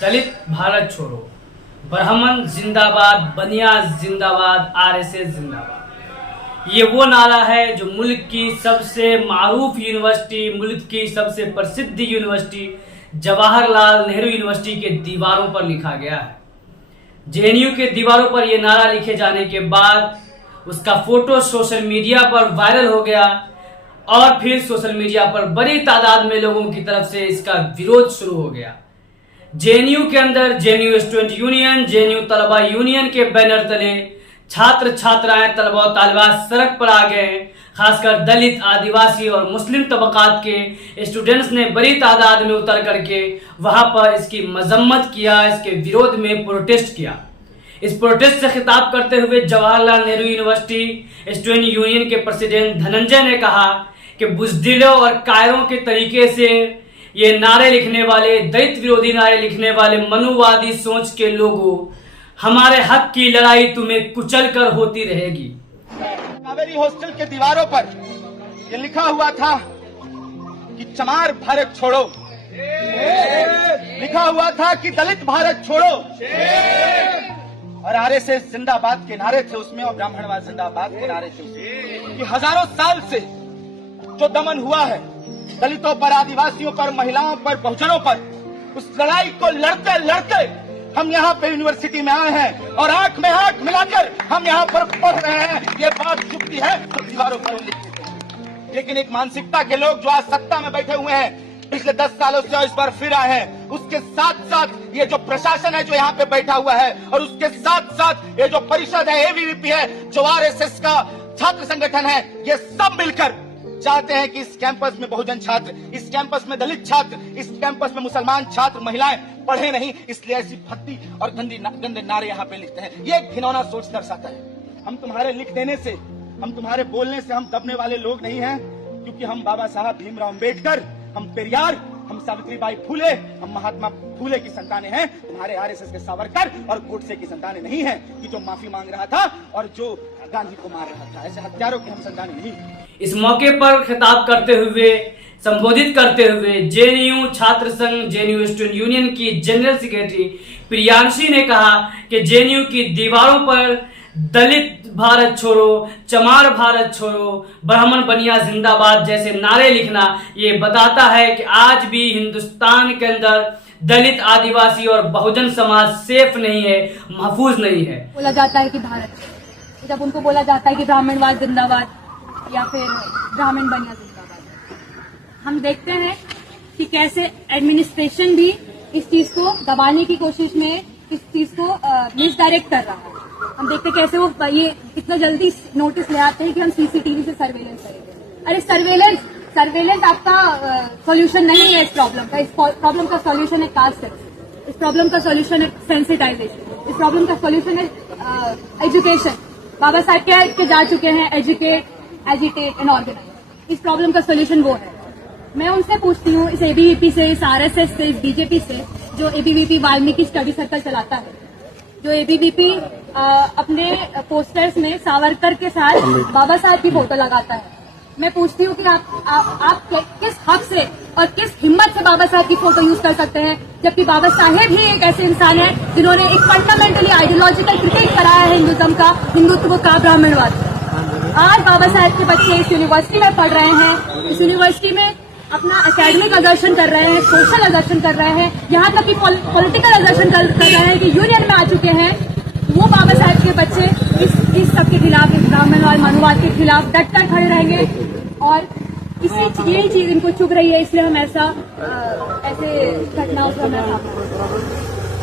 दलित भारत छोड़ो, ब्राह्मण जिंदाबाद, बनिया जिंदाबाद, आरएसएस जिंदाबाद। ये वो नारा है जो मुल्क की सबसे मारूफ यूनिवर्सिटी, मुल्क की सबसे प्रसिद्ध यूनिवर्सिटी जवाहरलाल नेहरू यूनिवर्सिटी के दीवारों पर लिखा गया है। जेएनयू के दीवारों पर यह नारा लिखे जाने के बाद उसका फोटो सोशल मीडिया पर वायरल हो गया और फिर सोशल मीडिया पर बड़ी तादाद में लोगों की तरफ से इसका विरोध शुरू हो गया। जेएनयू के अंदर जेएनयू स्टूडेंट यूनियन, जेएनयू तलबा यूनियन के बैनर तले छात्र छात्राएं, तलबा और तालिबात सड़क पर आ गए। खासकर दलित, आदिवासी और मुस्लिम तबकात के स्टूडेंट्स ने बड़ी तादाद में उतर करके वहां पर इसकी मजम्मत किया, इसके विरोध में प्रोटेस्ट किया। इस प्रोटेस्ट से खिताब करते हुए Jawaharlal Nehru university student union के प्रेसिडेंट धनंजय ने कहा कि बुज़दिलों और कायरों के तरीके से ये नारे लिखने वाले, दलित विरोधी नारे लिखने वाले मनुवादी सोच के लोगों, हमारे हक की लड़ाई तुम्हें कुचल कर होती रहेगी। कावेरी हॉस्टल के दीवारों पर ये लिखा हुआ था कि चमार भारत छोड़ो, लिखा हुआ था कि दलित भारत छोड़ो, और आरएसएस जिंदाबाद के नारे थे उसमें, और ब्राह्मणवाद जिंदाबाद के नारे थे उसमें। कि हजारों साल से जो दमन हुआ है दलितों पर, आदिवासियों पर, महिलाओं पर, बहुजनों पर, उस लड़ाई को लड़ते लड़ते हम यहाँ पे यूनिवर्सिटी में आए हैं और आंख में आंख मिलाकर हम यहाँ पर पढ़ रहे हैं। ये बात चुपती है तो दीवारों पर लिखते हैं। लेकिन एक मानसिकता के लोग जो आज सत्ता में बैठे हुए हैं, पिछले 10 सालों से इस बार फिर आए हैं, उसके साथ साथ ये जो प्रशासन है जो यहाँ पे बैठा हुआ है, और उसके साथ साथ ये जो परिषद है, एबीवीपी है, जो आरएसएस का छात्र संगठन है, ये सब मिलकर चाहते हैं कि इस कैंपस में बहुजन छात्र, इस कैंपस में दलित छात्र, इस कैंपस में मुसलमान छात्र, महिलाएं पढ़े नहीं। इसलिए ऐसी भद्दी और गंदे नारे यहाँ पे लिखते हैं। ये एक घिनौना सोच दर्शाता है। हम तुम्हारे लिख देने से, हम तुम्हारे बोलने से हम दबने वाले लोग नहीं हैं, क्योंकि हम बाबा साहब भीमराव अम्बेडकर, हम पेरियार, हम सावित्रीबाई फूले, हम महात्मा फूले की संतानें हैं। तुम्हारे आरएसएस के सावरकर और गोडसे की संतानें नहीं हैं कि जो माफी मांग रहा था और जो गांधी को मार रहा था। ऐसे हत्यारों की हम संतानें नहीं। इस मौके पर खिताब करते हुए, संबोधित करते हुए जेएनयू छात्र संघ, जेएनयू स्टूडेंट यूनियन की जनरल सेक्रेटरी प्रियांशी ने कहा कि जेएनयू की दीवारों पर दलित भारत छोड़ो, चमार भारत छोड़ो, ब्राह्मण बनिया जिंदाबाद जैसे नारे लिखना ये बताता है कि आज भी हिंदुस्तान के अंदर दलित, आदिवासी और बहुजन समाज सेफ नहीं है, महफूज नहीं है। बोला जाता है कि भारत, जब उनको बोला जाता है कि ब्राह्मणवाद जिंदाबाद या फिर ब्राह्मण बनिया जिंदाबाद, हम देखते हैं कि कैसे एडमिनिस्ट्रेशन भी इस चीज को दबाने की कोशिश में इस चीज को मिसडायरेक्ट कर रहा है। हम देखते कैसे वो ये इतना जल्दी नोटिस ले आते हैं कि हम सीसीटीवी से सर्वेलेंस करेंगे। अरे सर्वेलेंस आपका सॉल्यूशन नहीं है इस प्रॉब्लम का। इस प्रॉब्लम का सॉल्यूशन है कास्ट सेक्शन, इस प्रॉब्लम का सॉल्यूशन है सेंसिटाइजेशन, इस प्रॉब्लम का सॉल्यूशन है एजुकेशन। बाबा साहब कह के जा चुके हैं, एजुकेट, एजिटेट एंड ऑर्गेनाइज। इस प्रॉब्लम का सॉल्यूशन वो है। मैं उनसे पूछती हूँ, इस एबीवीपी से, इस आरएसएस से, इस बीजेपी से, जो एबीवीपी वाल्मीकि स्टडी सर्कल चलाता है, जो एबीवीपी अपने पोस्टर्स में सावरकर के साथ बाबा साहब की फोटो लगाता है, मैं पूछती हूँ कि आप किस हक से और किस हिम्मत से बाबा साहब की फोटो यूज कर सकते हैं, जबकि बाबा साहेब ही एक ऐसे इंसान है जिन्होंने एक फंडामेंटली आइडियोलॉजिकल क्रिटिक कराया है हिंदुत्व का, हिंदुत्व का, ब्राह्मणवाद। आज बाबा साहेब के बच्चे इस यूनिवर्सिटी में पढ़ रहे हैं, इस यूनिवर्सिटी में अपना एकेडमिक अदर्शन कर रहे हैं, सोशल अदर्शन कर रहे हैं, यहाँ तक कि पॉलिटिकल अदर्शन कर रहे हैं कि यूनियन में आ चुके हैं। वो बाबा साहेब के बच्चे इस सब के खिलाफ, इस ब्राह्मणवाद, मनुवाद के खिलाफ डट कर खड़े रहेंगे, और यही चीज इनको चुभ रही है। इसलिए हम ऐसे घटनाओं से हम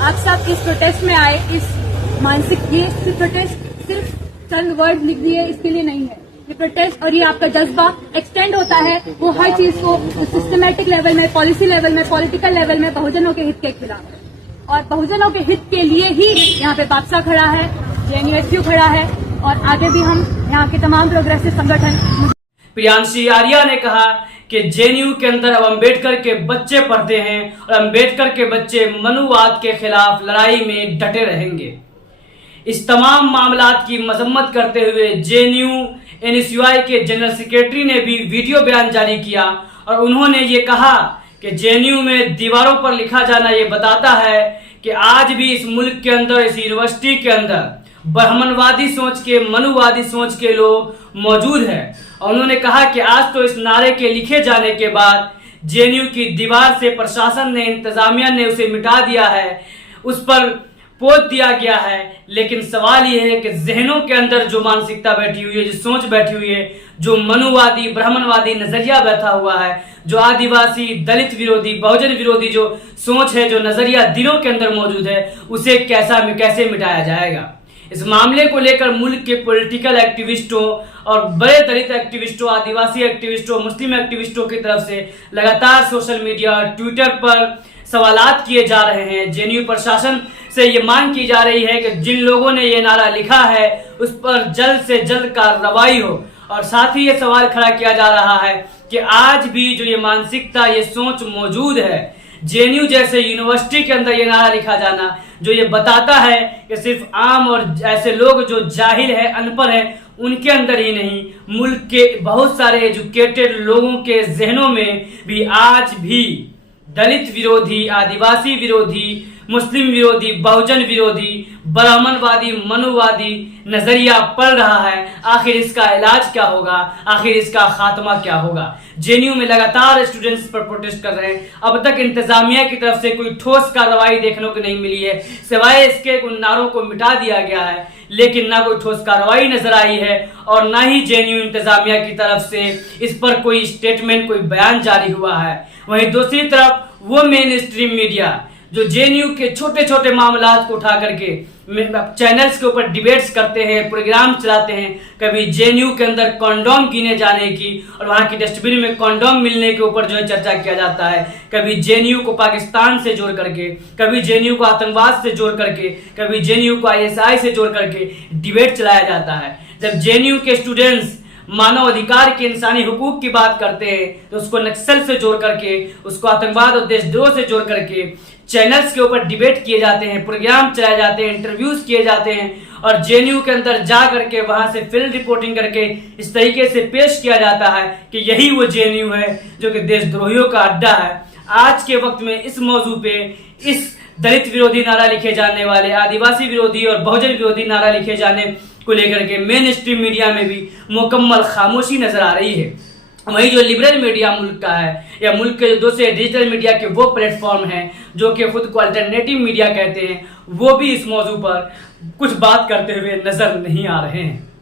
आप सब इस प्रोटेस्ट में आए, इस मानसिक, ये प्रोटेस्ट सिर्फ चंद वर्ड लिख दिए इसके लिए नहीं है। ये प्रोटेस्ट और ये आपका जज्बा एक्सटेंड होता है वो हर चीज को सिस्टमैटिक लेवल में, पॉलिसी लेवल में, पॉलिटिकल लेवल में बहुजनों के हित के खिलाफ, और बहुजनों के हित के लिए ही यहाँ पे बापसा खड़ा है, जेएनयू खड़ा है, और आगे भी हम यहाँ के तमाम प्रोग्रेसिव संगठन। प्रियांशी आर्या ने कहा कि जेएनयू के अंदर अब अम्बेडकर के बच्चे पढ़ते हैं और अम्बेडकर के बच्चे मनुवाद के खिलाफ लड़ाई में डटे रहेंगे। इस तमाम मामलात की मजम्मत करते हुए जेएनयू एनएसयूआई के जनरल सेक्रेटरी ने भी वीडियो बयान जारी किया और उन्होंने ये कहा कि जेएनयू में दीवारों पर लिखा जाना ये बताता है कि आज भी इस मुल्क के अंदर, इस यूनिवर्सिटी के अंदर ब्राह्मणवादी सोच के, मनुवादी सोच के लोग मौजूद हैं। और उन्होंने कहा कि आज तो इस नारे के लिखे जाने के बाद जेएनयू की दीवार से प्रशासन ने, इंतजामिया ने उसे मिटा दिया है, उस पर पोत दिया गया है। लेकिन सवाल यह है कि जहनों के अंदर जो मानसिकता बैठी हुई है, जो सोच बैठी हुई है, जो मनुवादी, ब्राह्मणवादी नजरिया बैठा हुआ है, जो आदिवासी, दलित विरोधी, बहुजन विरोधी जो सोच है, जो नजरिया दिलों के अंदर मौजूद है, उसे कैसे मिटाया जाएगा। इस मामले को लेकर मुल्क के पॉलिटिकल एक्टिविस्टों और बड़े दलित एक्टिविस्टों, आदिवासी एक्टिविस्टों, मुस्लिम एक्टिविस्टों की तरफ से लगातार सोशल मीडिया, ट्विटर पर सवालात किए जा रहे हैं। जेएनयू प्रशासन से ये मांग की जा रही है कि जिन लोगों ने ये नारा लिखा है उस पर जल्द से जल्द कार्रवाई हो। और साथ ही ये सवाल खड़ा किया जा रहा है कि आज भी जो ये मानसिकता, ये सोच मौजूद है, जेएनयू जैसे यूनिवर्सिटी के अंदर ये नारा लिखा जाना, जो ये बताता है कि सिर्फ आम और ऐसे लोग जो जाहिल है, अनपढ़ है, उनके अंदर ही नहीं, मुल्क के बहुत सारे एजुकेटेड लोगों के जहनों में भी आज भी दलित विरोधी, आदिवासी विरोधी, मुस्लिम विरोधी, बहुजन विरोधी, ब्राह्मणवादी, मनुवादी नजरिया पड़ रहा है। आखिर इसका इलाज क्या होगा? आखिर इसका खात्मा क्या होगा? जेएनयू में लगातार स्टूडेंट्स पर प्रोटेस्ट कर रहे हैं। अब तक इंतजामिया की तरफ से कोई ठोस कार्रवाई देखने को नहीं मिली है, सिवाय इसके उन नारों को मिटा दिया गया है, लेकिन ना कोई ठोस कार्रवाई नजर आई है और ना ही जेएनयू इंतजामिया की तरफ से इस पर कोई स्टेटमेंट, कोई बयान जारी हुआ है। वहीं दूसरी तरफ वो मेन स्ट्रीम मीडिया जो जेएनयू के छोटे छोटे मामलात को उठा करके चैनल्स के ऊपर डिबेट्स करते हैं, प्रोग्राम चलाते हैं, कभी जेएनयू के अंदर कंडोम गिने जाने की और वहां की डस्टबिन में कंडोम मिलने के ऊपर जो है चर्चा किया जाता है, कभी जेएनयू को पाकिस्तान से जोड़ करके, कभी जेएनयू को आतंकवाद से जोड़ करके, कभी जेएनयू को आईएसआई से जोड़ करके डिबेट चलाया जाता है। जब जेएनयू के स्टूडेंट्स मानव अधिकार के, इंसानी हुकूक की बात करते हैं तो उसको नक्सल से जोड़ करके, उसको आतंकवाद और देशद्रोह से जोड़ करके चैनल्स के ऊपर डिबेट किए जाते हैं, प्रोग्राम चलाए जाते हैं, इंटरव्यूज किए जाते हैं और जेएनयू के अंदर जा करके वहां से फील्ड रिपोर्टिंग करके इस तरीके से पेश किया जाता है कि यही वो जेएनयू है जो कि देशद्रोहियों का अड्डा है। आज के वक्त में इस मौजू पे, इस दलित विरोधी नारा लिखे जाने वाले, आदिवासी विरोधी और बहुजन विरोधी नारा लिखे जाने को लेकर के मेन स्ट्रीम मीडिया में भी मुकम्मल खामोशी नजर आ रही है। वही जो लिबरल मीडिया मुल्क का है या मुल्क के जो दूसरे डिजिटल मीडिया के वो प्लेटफॉर्म हैं जो कि खुद को अल्टरनेटिव मीडिया कहते हैं, वो भी इस मौजू पर कुछ बात करते हुए नजर नहीं आ रहे हैं।